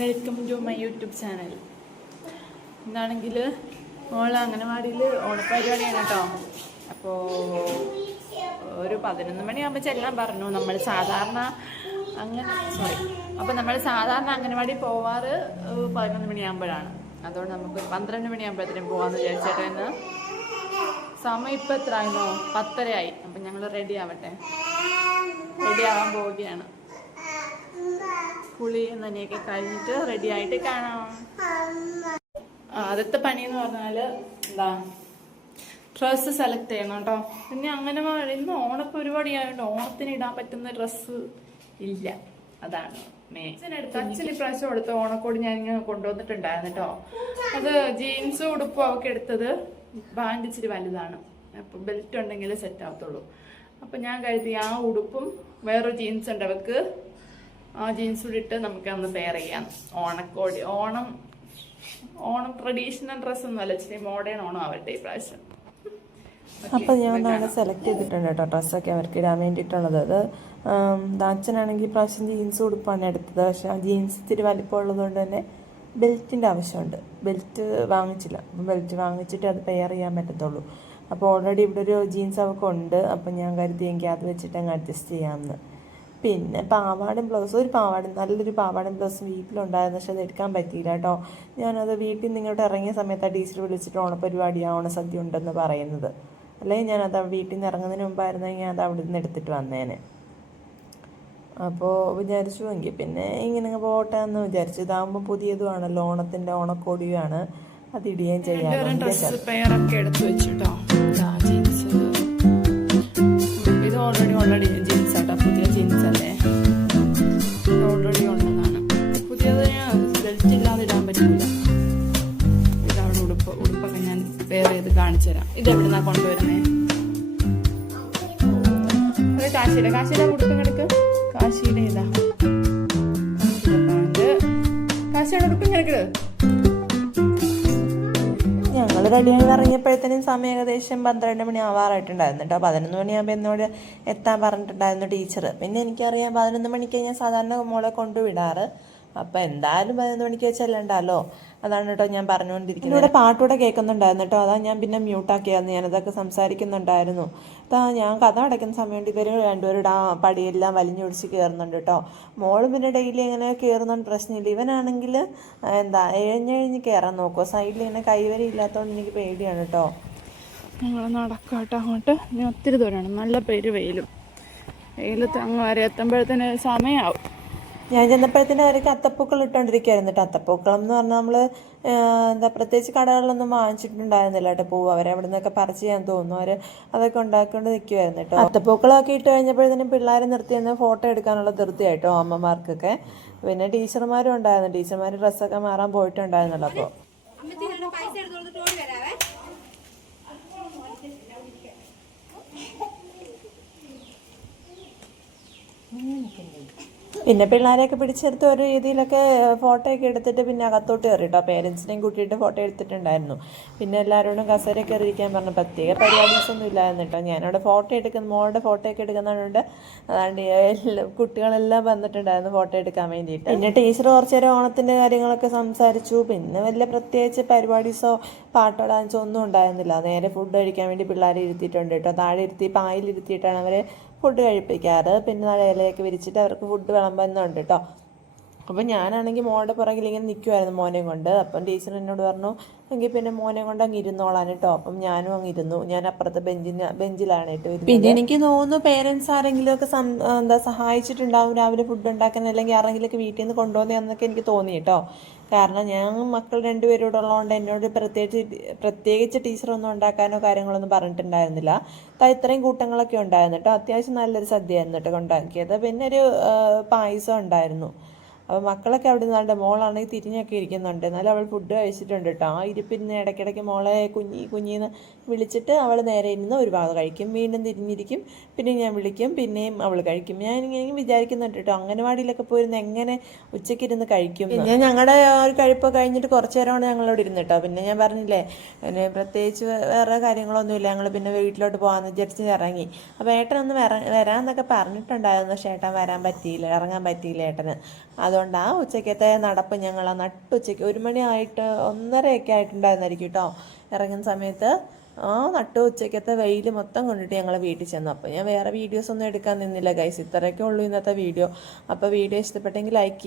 Welcome to my YouTube channel. എന്താണെങ്കിൽ മോളെ അംഗനവാടിയിൽ ഓണപ്പരിപാടിയാണ് കേട്ടോ. അപ്പോൾ ഒരു 11 മണിയാകുമ്പോൾ ചെല്ലാൻ പറഞ്ഞു. നമ്മൾ സാധാരണ അംഗനവാടി പോവാറ് 11 മണിയാകുമ്പോഴാണ്. അതുകൊണ്ട് നമുക്കൊരു 12 മണിയാകുമ്പോഴത്തേനും പോകാമെന്ന് വിചാരിച്ചേട്ടോ. ഇന്ന് സമയം ഇപ്പം എത്ര ആയിരുന്നോ? 10:30 ആയി. അപ്പം ഞങ്ങൾ റെഡി ആവാൻ പോവുകയാണ്. കുളി നനയൊക്കെ കഴിഞ്ഞിട്ട് റെഡി ആയിട്ട് കാണാം. ആദ്യത്തെ പണിയെന്ന് പറഞ്ഞാൽ ഡ്രസ്സ് സെലക്ട് ചെയ്യണം കേട്ടോ. പിന്നെ അങ്ങനെ ഇന്ന് ഓണപ്പരിപാടി ആയതുകൊണ്ട് ഓണത്തിന് ഇടാൻ പറ്റുന്ന ഡ്രസ്സ് ഇല്ല, അതാണ് അച്ഛൻ ഇപ്രാവശ്യം എടുത്ത ഓണക്കോടി ഞാൻ ഇങ്ങനെ കൊണ്ടുവന്നിട്ടുണ്ടായിരുന്നു കേട്ടോ. അത് ജീൻസും ഉടുപ്പും അവർക്ക് എടുത്തത് ബാൻഡ് ഇച്ചിരി വലുതാണ്. അപ്പം ബെൽറ്റ് ഉണ്ടെങ്കിൽ സെറ്റ് ആവത്തുള്ളൂ. അപ്പം ഞാൻ കരുതി ആ ഉടുപ്പും വേറൊരു ജീൻസ് ഉണ്ട് അവർക്ക്, ആ ജീൻസ് കൂടി ഇട്ട് നമുക്ക് അന്ന് പെയർ ചെയ്യാം. ഓണക്കോടി ഓണം ട്രഡീഷണൽ ഡ്രസ്സൊന്നും അല്ല, ഇച്ചിരി മോഡേൺ ഓണം ആവട്ടെ ഇപ്രാവശ്യം. അപ്പം ഞാൻ നാളെ സെലക്ട് ചെയ്തിട്ടുണ്ട് കേട്ടോ ഡ്രസ്സൊക്കെ അവർക്ക് ഇടാൻ വേണ്ടിയിട്ടുള്ളത്. അത് അച്ഛനാണെങ്കിൽ ഇപ്രാവശ്യം ജീൻസ് ഉടുപ്പാണ് എടുത്തത്. പക്ഷെ ആ ജീൻസ് ഇത്തിരി വലിപ്പമുള്ളത് കൊണ്ട് തന്നെ ബെൽറ്റിൻ്റെ ആവശ്യമുണ്ട്. ബെൽറ്റ് വാങ്ങിച്ചില്ല. അപ്പം ബെൽറ്റ് വാങ്ങിച്ചിട്ട് അത് പെയർ ചെയ്യാൻ പറ്റത്തുള്ളൂ. അപ്പോൾ ഓൾറെഡി ഇവിടെ ഒരു ജീൻസ് അവർക്ക് ഉണ്ട്. അപ്പം ഞാൻ കരുതിയെങ്കിൽ അത് വെച്ചിട്ട് അങ്ങ് അഡ്ജസ്റ്റ് ചെയ്യാമെന്ന്. പിന്നെ പാവാടും ബ്ലൗസും, നല്ലൊരു പാവാടും ബ്ലൗസും വീട്ടിലുണ്ടായിരുന്നു. പക്ഷെ അത് എടുക്കാൻ പറ്റിയില്ല കേട്ടോ. ഞാനത് വീട്ടിൽ നിന്ന് ഇങ്ങോട്ട് ഇറങ്ങിയ സമയത്താണ് ടീച്ചർ വിളിച്ചിട്ട് ഓണപ്പരിപാടിയാണ്, ഓണസദ്യ ഉണ്ടെന്ന് പറയുന്നത്. അല്ലെങ്കിൽ ഞാനത് വീട്ടിൽ നിന്ന് ഇറങ്ങുന്നതിന് മുമ്പായിരുന്നെങ്കിൽ ഞാൻ അത് അവിടെ നിന്ന് എടുത്തിട്ട് വന്നേനെ. അപ്പോൾ വിചാരിച്ചു എങ്കിൽ പിന്നെ ഇങ്ങനെ പോട്ടെ എന്ന് വിചാരിച്ചു. ഇതാകുമ്പോൾ പുതിയതുമാണല്ലോ, ഓണത്തിൻ്റെ ഓണക്കോടിയുമാണ്, അത് ഇടുകയും ചെയ്യാം. ഇത് ഓൾറെഡി ജീൻസ് ആട്ടോ, പുതിയ ജീൻസ് അല്ലേ, ഓൾറെഡി ഉള്ളതാണ്. പുതിയത് ബെൽറ്റ് ഇല്ലാതെ ഇടാൻ പറ്റില്ല. ഇതാണ് ഉടുപ്പൊക്കെ ഞാൻ വേറെ ചെയ്ത് കാണിച്ചു തരാം. ഇതെവിടുന്നാ കൊണ്ടുവരുന്നേ? കാശിയുടെ ഉടുപ്പ് കിടക്ക്. കാശിയുടെ ഇതാ കാശിയുടെ ഉടുപ്പ് കിടക്ക്. ഞങ്ങൾ റെഡിയായി ഇറങ്ങിയപ്പോഴത്തേനും സമയം ഏകദേശം 12 മണി ആവാറായിട്ടുണ്ടായിരുന്നു കേട്ടോ. 11 മണിയാകുമ്പോൾ എന്നോട് എത്താൻ പറഞ്ഞിട്ടുണ്ടായിരുന്നു ടീച്ചർ. പിന്നെ എനിക്കറിയാം 11 മണിക്ക് ഞാൻ സാധാരണ മോളെ കൊണ്ടുവിടാറ്. അപ്പം എന്തായാലും 11 മണിക്ക് ചെല്ലണ്ടല്ലോ, അതാണ് കേട്ടോ ഞാൻ പറഞ്ഞുകൊണ്ടിരിക്കുന്നത്. ഇവിടെ പാട്ടൂടെ കേൾക്കുന്നുണ്ടായിരുന്നു കേട്ടോ. അതാ ഞാൻ പിന്നെ മ്യൂട്ടാക്കിയായിരുന്നു. ഞാനതൊക്കെ സംസാരിക്കുന്നുണ്ടായിരുന്നു. ഞാൻ കഥ അടയ്ക്കുന്ന സമയം ഇവർ രണ്ടുപേരുടെ ആ പടിയെല്ലാം വലിഞ്ഞൊടിച്ച് കയറുന്നുണ്ട് കേട്ടോ. മോള് പിന്നെ ഡെയിലി ഇങ്ങനെ കയറുന്നതുകൊണ്ട് പ്രശ്നമില്ല. ഇവനാണെങ്കിൽ എഴഞ്ഞെഴിഞ്ഞ് കയറാൻ നോക്കുമോ. സൈഡിൽ ഇങ്ങനെ കൈവരി ഇല്ലാത്തതുകൊണ്ട് എനിക്ക് പേടിയാണ് കേട്ടോ. ഞങ്ങൾ നടക്കാം കേട്ടോ അങ്ങോട്ട്. ഇനി ഒത്തിരി ദൂരമാണ്, നല്ല പേര് വെയിലത്ത് അങ്ങ് വരെ എത്തുമ്പോഴത്തേന് സമയമാവും. ഞാൻ ചെന്നപ്പോഴത്തേനും അവർക്ക് അത്തപ്പൂക്കൾ ഇട്ടുകൊണ്ടിരിക്കുകയായിരുന്നു കേട്ടോ. അത്തപ്പൂക്കളം എന്ന് പറഞ്ഞാൽ നമ്മൾ പ്രത്യേകിച്ച് കടകളിലൊന്നും വാങ്ങിച്ചിട്ടുണ്ടായിരുന്നില്ല കേട്ടോ. പൂവ് അവരവിടെ നിന്നൊക്കെ പറിച്ച് ചെയ്യാൻ തോന്നുന്നു. അവർ അതൊക്കെ ഉണ്ടാക്കിക്കൊണ്ട് നിൽക്കുമായിരുന്നു കേട്ടോ. അത്തപ്പൂക്കളമൊക്കെ ഇട്ട് കഴിഞ്ഞപ്പോഴത്തേനും പിള്ളേരെ നിർത്തിയെന്ന് ഫോട്ടോ എടുക്കാനുള്ള ധൃതിയായിട്ടോ അമ്മമാർക്കൊക്കെ. പിന്നെ ടീച്ചർമാരും ഉണ്ടായിരുന്നു. ടീച്ചർമാർ ഡ്രസ്സൊക്കെ മാറാൻ പോയിട്ടുണ്ടായിരുന്നല്ലോ. അപ്പോൾ പിന്നെ പിള്ളേരെയൊക്കെ പിടിച്ചെടുത്ത് ഒരു രീതിയിലൊക്കെ ഫോട്ടോയൊക്കെ എടുത്തിട്ട് പിന്നെ അകത്തോട്ട് കയറിട്ടോ. പേരൻസിനെയും കൂട്ടിയിട്ട് ഫോട്ടോ എടുത്തിട്ടുണ്ടായിരുന്നു. പിന്നെ എല്ലാവരോടും കസേരയൊക്കെ ഇരിക്കാൻ പറഞ്ഞു. പ്രത്യേക പരിപാടീസൊന്നും ഇല്ലായിരുന്നു കേട്ടോ. ഞാനവിടെ മോളുടെ ഫോട്ടോയൊക്കെ എടുക്കുന്നതുകൊണ്ട് അതാണ്ട് കുട്ടികളെല്ലാം വന്നിട്ടുണ്ടായിരുന്നു ഫോട്ടോ എടുക്കാൻ വേണ്ടിയിട്ട്. പിന്നെ ടീച്ചർ കുറച്ച് നേരം ഓണത്തിൻ്റെ കാര്യങ്ങളൊക്കെ സംസാരിച്ചു. പിന്നെ വലിയ പ്രത്യേകിച്ച് പരിപാടീസോ പാട്ടോ ഡാൻസോ ഒന്നും ഉണ്ടായിരുന്നില്ല. നേരെ ഫുഡ് കഴിക്കാൻ വേണ്ടി പിള്ളേരെ ഇരുത്തിയിട്ടുണ്ട് കേട്ടോ. താഴെ ഇരുത്തി പായിലിരുത്തിയിട്ടാണ് അവർ ഫുഡ് കഴിപ്പിക്കാറ്. പിന്നെ ഇലയൊക്കെ വിരിച്ചിട്ട് അവർക്ക് ഫുഡ് വിളമ്പുന്നുണ്ട് കേട്ടോ. അപ്പം ഞാനാണെങ്കിൽ മോളുടെ പുറകിൽ ഇങ്ങനെ നിൽക്കുമായിരുന്നു മോനെയും കൊണ്ട്. അപ്പം ടീച്ചർ എന്നോട് പറഞ്ഞു എങ്കിൽ പിന്നെ മോനെ കൊണ്ട് അങ്ങ് ഇരുന്നോളാൻ കേട്ടോ. അപ്പം ഞാനും അങ്ങ് ഇരുന്നു. ഞാൻ അപ്പുറത്തെ ബെഞ്ചിലാണ് കേട്ടോ. പിന്നെ എനിക്ക് തോന്നുന്നു പേരൻസ് ആരെങ്കിലും ഒക്കെ സഹായിച്ചിട്ടുണ്ടാവും രാവിലെ ഫുഡ് ഉണ്ടാക്കാൻ, അല്ലെങ്കിൽ ആരെങ്കിലുമൊക്കെ വീട്ടിൽ നിന്ന് കൊണ്ടുവന്നതെന്നൊക്കെ എനിക്ക് തോന്നി കേട്ടോ. കാരണം ഞാൻ മക്കൾ 2 പേരോട് ഉള്ളതുകൊണ്ട് എന്നോട് പ്രത്യേകിച്ച് ടീച്ചറൊന്നും ഉണ്ടാക്കാനോ കാര്യങ്ങളൊന്നും പറഞ്ഞിട്ടുണ്ടായിരുന്നില്ല. ഇത്രയും കൂട്ടങ്ങളൊക്കെ ഉണ്ടായിരുന്നു കേട്ടോ. അത്യാവശ്യം നല്ലൊരു സദ്യയായിരുന്നു കേട്ടോ ഉണ്ടാക്കിയത്. പിന്നെ ഒരു പായസം ഉണ്ടായിരുന്നു. അപ്പോൾ മക്കളൊക്കെ അവിടെ നിന്നാണ്ട് മോളാണെങ്കിൽ തിരിഞ്ഞൊക്കെ ഇരിക്കുന്നുണ്ട്. എന്നാലും അവൾ ഫുഡ് കഴിച്ചിട്ടുണ്ട് കേട്ടോ. ആ ഇരിപ്പിരുന്ന് ഇടയ്ക്കിടയ്ക്ക് മോളെ കുഞ്ഞീന്ന് വിളിച്ചിട്ട് അവൾ നേരെ ഇരുന്ന് ഒരു ഭാഗം കഴിക്കും, വീണ്ടും തിരിഞ്ഞിരിക്കും, പിന്നെ ഞാൻ വിളിക്കും, പിന്നെയും അവൾ കഴിക്കും. ഞാൻ ഇങ്ങനെ വിചാരിക്കുന്നുണ്ട് കേട്ടോ, അംഗനവാടിയിലൊക്കെ പോയിരുന്ന് എങ്ങനെ ഉച്ചയ്ക്ക് ഇരുന്ന് കഴിക്കും. പിന്നെ ഞങ്ങളുടെ ഒരു കഴിപ്പ് കഴിഞ്ഞിട്ട് കുറച്ച് നേരമാണ് ഞങ്ങളോട് ഇരുന്ന് കേട്ടോ. പിന്നെ ഞാൻ പറഞ്ഞില്ലേ, പിന്നെ പ്രത്യേകിച്ച് വേറെ കാര്യങ്ങളൊന്നുമില്ല, ഞങ്ങൾ പിന്നെ വീട്ടിലോട്ട് പോകാമെന്ന് വിചാരിച്ച് ഇറങ്ങി. അപ്പോൾ ഏട്ടനൊന്ന് വരാമെന്നൊക്കെ പറഞ്ഞിട്ടുണ്ടായിരുന്നു, പക്ഷേ ഏട്ടൻ വരാൻ പറ്റിയില്ല, ഇറങ്ങാൻ പറ്റിയില്ല ഏട്ടന്. അതുകൊണ്ട് ആ ഉച്ചയ്ക്കത്തെ നടപ്പ് ഞങ്ങൾ ആ നട്ടുച്ചയ്ക്ക് 1 മണിയായിട്ട് 1:30 ആയിട്ടുണ്ടായിരുന്നായിരിക്കും കേട്ടോ ഇറങ്ങുന്ന സമയത്ത്. ആ ഉച്ചയ്ക്കത്തെ വെയിൽ മൊത്തം കൊണ്ടിട്ട് ഞങ്ങൾ വീട്ടിൽ ചെന്നു. അപ്പോൾ ഞാൻ വേറെ വീഡിയോസ് ഒന്നും എടുക്കാൻ നിന്നില്ല ഗൈസ്, ഇത്രയൊക്കെ ഉള്ളൂ ഇന്നത്തെ വീഡിയോ. അപ്പോൾ വീഡിയോ ഇഷ്ടപ്പെട്ടെങ്കിൽ ലൈക്ക്